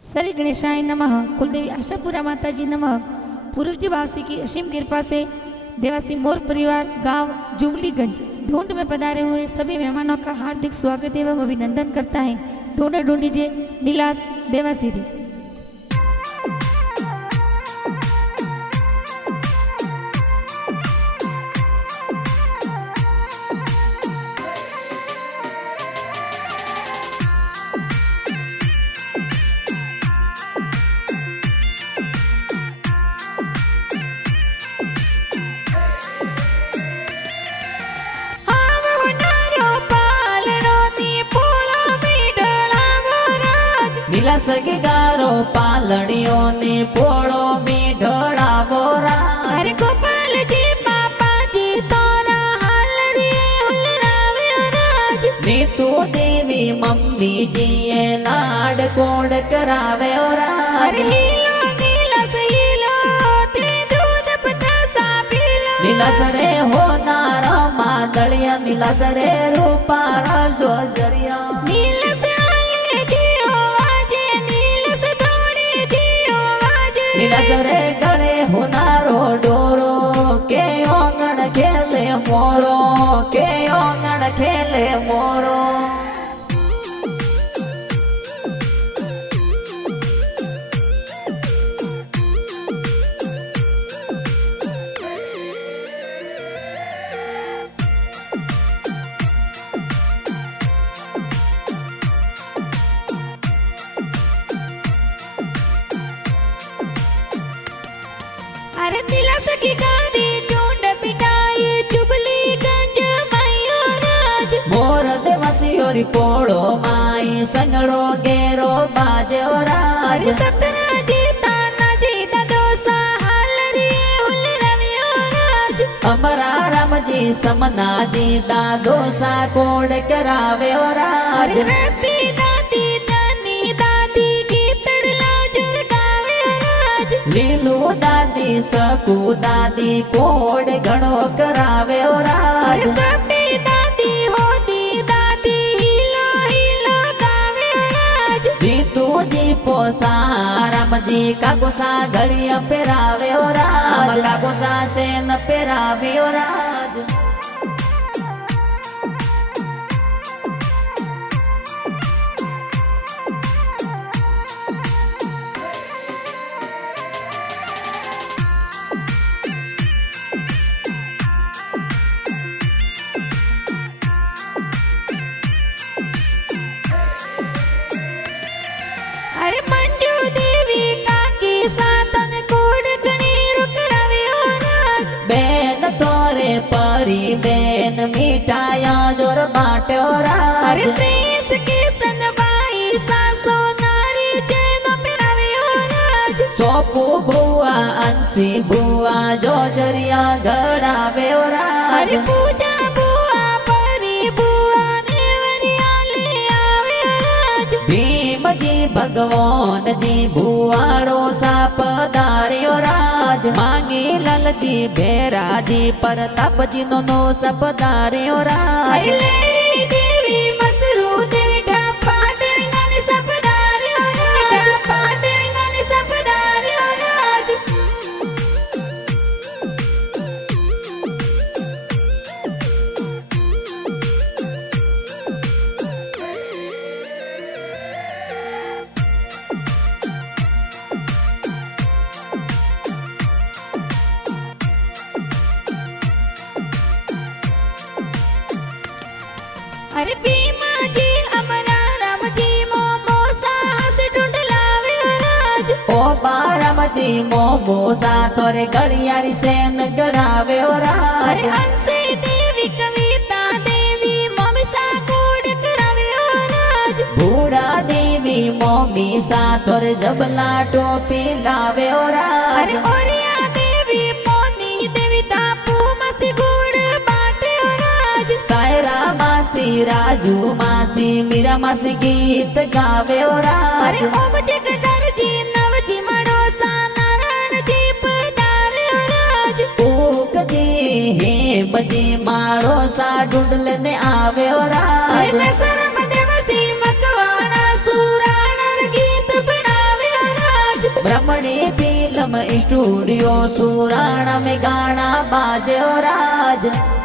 श्री गणेशाय नमः। कुलदेवी आशापुरा माता जी नमः। पूर्व जी वासी की असीम कृपा से देवासी मोर परिवार गांव जुबलीगंज ढूंढ में पधारे हुए सभी मेहमानों का हार्दिक स्वागत एवं अभिनंदन करता है। ढूंढ ढूंढीजिए नीलास देवासी। नीला सगी गारो पालड़ियों ने पोड़ो में ढोड़ावो राज। अरे गोपाल जी पापा जी तोरा हाल रे हुलरावे राज। नीतू देवी मम्मी जी ये लाड कोड करावे राज। अरे हीलो नीला सहीलो ते दूध पतासा पीलो। नीला सरे हो नारा मादलिया नीला सरे रूपारा जो जरिया। नीला से आले जियो वाजे नीला से थोड़ी जियो वाजे। नीला सरे गले हुनारो डोरो के ओंगण खेले मोरो के ओंगण खेले मोरो। अरे नीला सखी गादी ढूंढ पिटाई जुबलीगंज मायो राज। मोर देवसियोरी पोड़ो माई संगड़ो गेरो बाजो राज। अरे सतना जीता ना जीता दोसा हाल रे हुलरावे राज। अमरा राम जी समना जी दादो सा कोड करावे राज। अरे रती दादी दानी दादी की तड़ला जुरगावे राज। लीलू दादी सकू दादी कोड घणो करावे राज। अरे सबनी दादी होदी दादी हीलो हीलो गावे राज। जीतू जी पोसा राम जी काकुसा घड़िया पेरावे राज। काकुसा से न पेरावे राज। अरे मंजू देवी काकी सातन कोड गणी रुकरावे राज। बेन तोरे परी बेन मिठाया जोर बाटो राज। अरे प्रेस के सनबाई सासो नारी चैन पेरावे राज। सोपू बुआ अंसी बुआ जोजरिया घड़ावे राज। अरे पूजा बुआ परी बुआ नेवरिया ले आवे राज। भीम जी भगवान जी भुआड़ो सा पधार्यो राज। मांगी लाल जी भेरा जी प्रताप जी नो सपधार्यो राज। अरे लेरी देवी मसरू देवी ढापा देवी नानी सपधार्यो राज। ढापा देवी नानी सपधार्यो राज। अरे भीमा जी अमरा राम जी मोमो साहस ढूंढ लावे राज। ओ बाराम जी मोमो सा थोरे गड़ियारी सेन गड़ावे राज। अरे हंसी देवी कविता देवी मोमी सा कोड करावे राज। बूढ़ा देवी मोमी सा थोरे जबला टोपी लावे राज। अरे ओरिया देवी मोनी देवी तापू मसी गुड़ बाटे राज। सायरा मासी राजू मासी मीरा मासी गीत गावे राज। अरे ओम जगदर जी नव जी मड़ोसा नारायण जी पधारे राज। ऊक जी हेम जी माड़ो सा ढूंढने आवे राज। अरे मैं शरम देवसी मकवाना सुराणर गीत बनावे ફિલ્મ સ્ટુડિયો સુરાણા में गाना बाजे राज।